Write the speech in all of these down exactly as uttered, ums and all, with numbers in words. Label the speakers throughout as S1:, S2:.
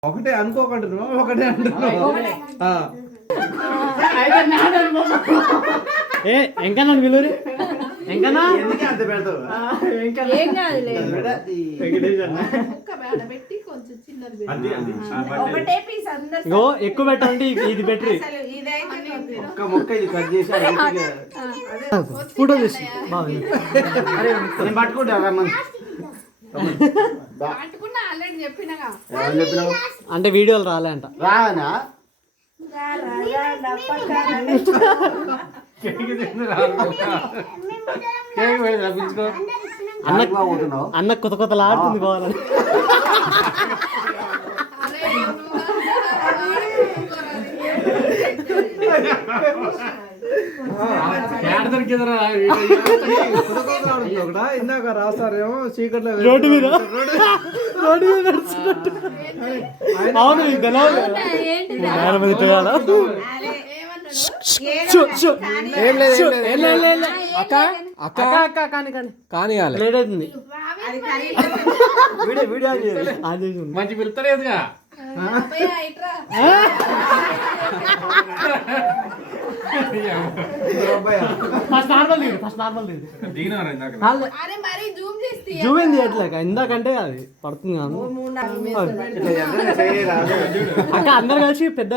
S1: ఒకటే అనుకోకుండా ఒకటే అంటున్నావు.
S2: ఏ ఎంకన్నా విలువరి ఎంకన్నా
S1: అంత పెడతావు
S2: ఇగో ఎక్కువ పెట్టండి ఇది పెట్టి
S1: ఒక్క మొక్క ఇది కట్ చేసి
S2: ఫోటో తీసి బాగుంది.
S1: నేను పట్టుకుంటా
S2: అంటే వీడియోలు రాలే అంట.
S1: రానా
S2: అన్న అన్న కొత్త కొత్తలు ఆడుతుంది కావాలని.
S1: ఇందాక రాస్తారేమో చీకట్లో
S2: రోడ్డు మీద రోడ్డు మీద నడుచుకుంటూ. అవును అక్క అక్క అక్క కానీ కానీ కానీ లేట్ అవుతుంది. వీడియో వీడియో
S3: మంచి పిలుతలేదుగా.
S2: ఫస్ట్ నార్మల్ దిగు ఫస్ట్ నార్మల్ దిగు జూమ్ ఏంది ఎట్లా ఇందాకంటే అది పడుతుంది అక్క అందరు కలిసి పెద్ద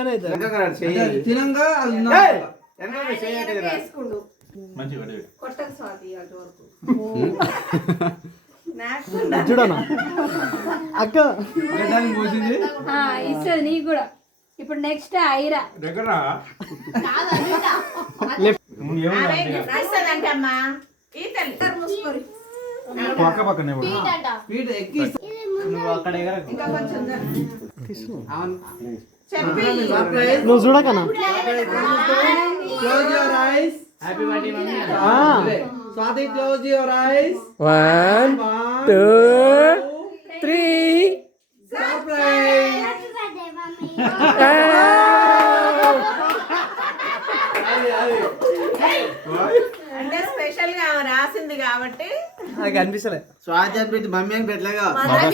S2: చూడనా అక్క
S4: ఇస్తుంది నీకు కూడా. ఇప్పుడు నెక్స్ట్ ఐరా
S1: పక్క పక్కనే
S2: నువ్వు చూడకనా
S1: happy birthday Swathi close your eyes
S2: one two three
S1: surprise
S5: అంటే స్పెషల్ గా రాసింది కాబట్టి
S2: నాకు అనిపిస్తలే.
S1: స్వాతి పెట్టి మమ్మీ అని పెట్టలేగా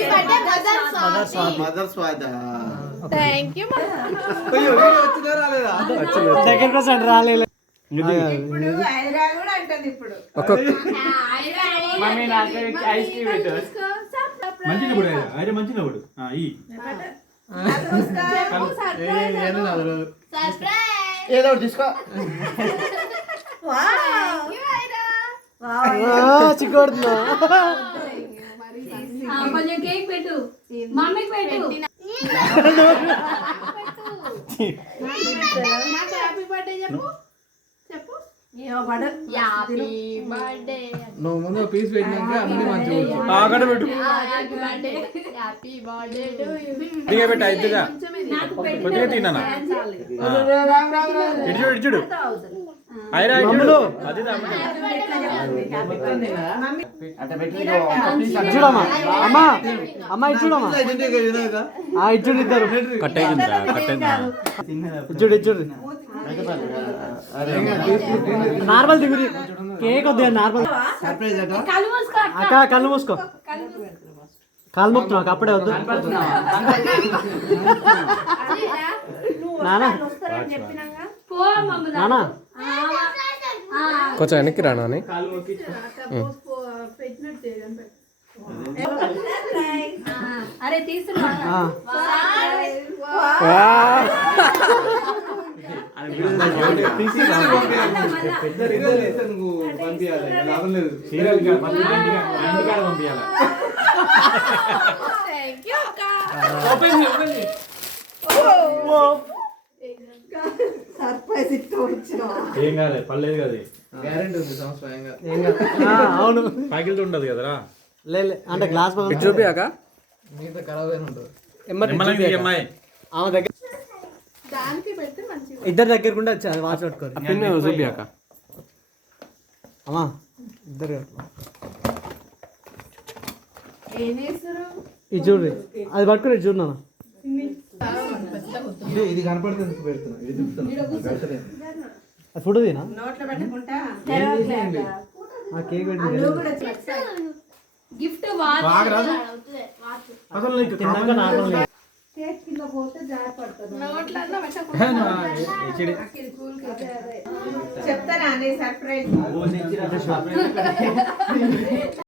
S1: మదర్ స్వాతి.
S5: థాంక్యూ.
S1: వచ్చినా రాలేదా?
S2: సెకండ్ పర్సెంట్ రాలేదు.
S5: ఇప్పుడు ఐరా కూడా అంటది. ఇప్పుడు
S3: మమ్మీ నాకు ఐస్ క్రీమ్ పెట్టు. మంచిగా కూడా ఐరా మంచిగా కూడా ఈ
S1: ఏదో ఒకటి తీసుకో.
S2: చిక్కొడుతున్నా
S4: కొంచెం కేక్ పెట్టు మమ్మీకి పెట్టు. హ్యాపీ బర్త్డే చెప్పు చెప్పు.
S3: నువ్వు ముందు పీస్ పెట్టినాక అన్ని మంచిగా పెట్టు. ఇదిగా పెట్ట ఇదిగా కొద్దిగా తిన్నా ఇటు చూడు ఇటు చూడు ఐరా చూడమ్మా
S2: అమ్మా అమ్మా ఇటు చూడమ్మా ఇటు చూడు ఇద్దరు ఇచ్చుడు ఇచ్చుడు నార్మల్ దిగురి కేక్ వద్దు నార్మల్. అక్క కళ్ళు మూసుకో కాలు మొక్కుతున్నావు అప్పుడే వద్దు నానా నానా
S6: కొంచెం వెనక్కి రానా అని
S4: అరే తీసుకున్నా
S3: ఏం కాదు పర్లేదు కదా
S1: గ్యారెంటీ ఉంది సంవత్సరంగా.
S2: అవును
S3: ప్యాకెట్ ఉండదు కదరా.
S2: లే అంటే గ్లాస్
S6: చూపియాక
S1: మిగతా ఖరాబ్ అయిన ఉంటుంది.
S2: ఆమె దగ్గర ఇద్దరు దగ్గర కూడా వచ్చి వాచ్ పట్టుకోరు.
S6: చూపియాక
S2: అమ్మా ఇద్దరు ఇది చూడు అది పట్టుకుని ఇది చూడు.
S1: ఇది కనపడుతుంది పెడుతున్నా
S2: ఫోటో తీనా
S5: నోట్లో పెట్టుకుంటా
S2: కేక్ పెట్టి
S4: గిఫ్ట్ వాచ్
S3: అసలు
S2: తిన్నాక నార్మల్
S4: నోట్లన్నా పెట్టకుండా
S5: చెప్తారా అనే సర్ప్రైజ్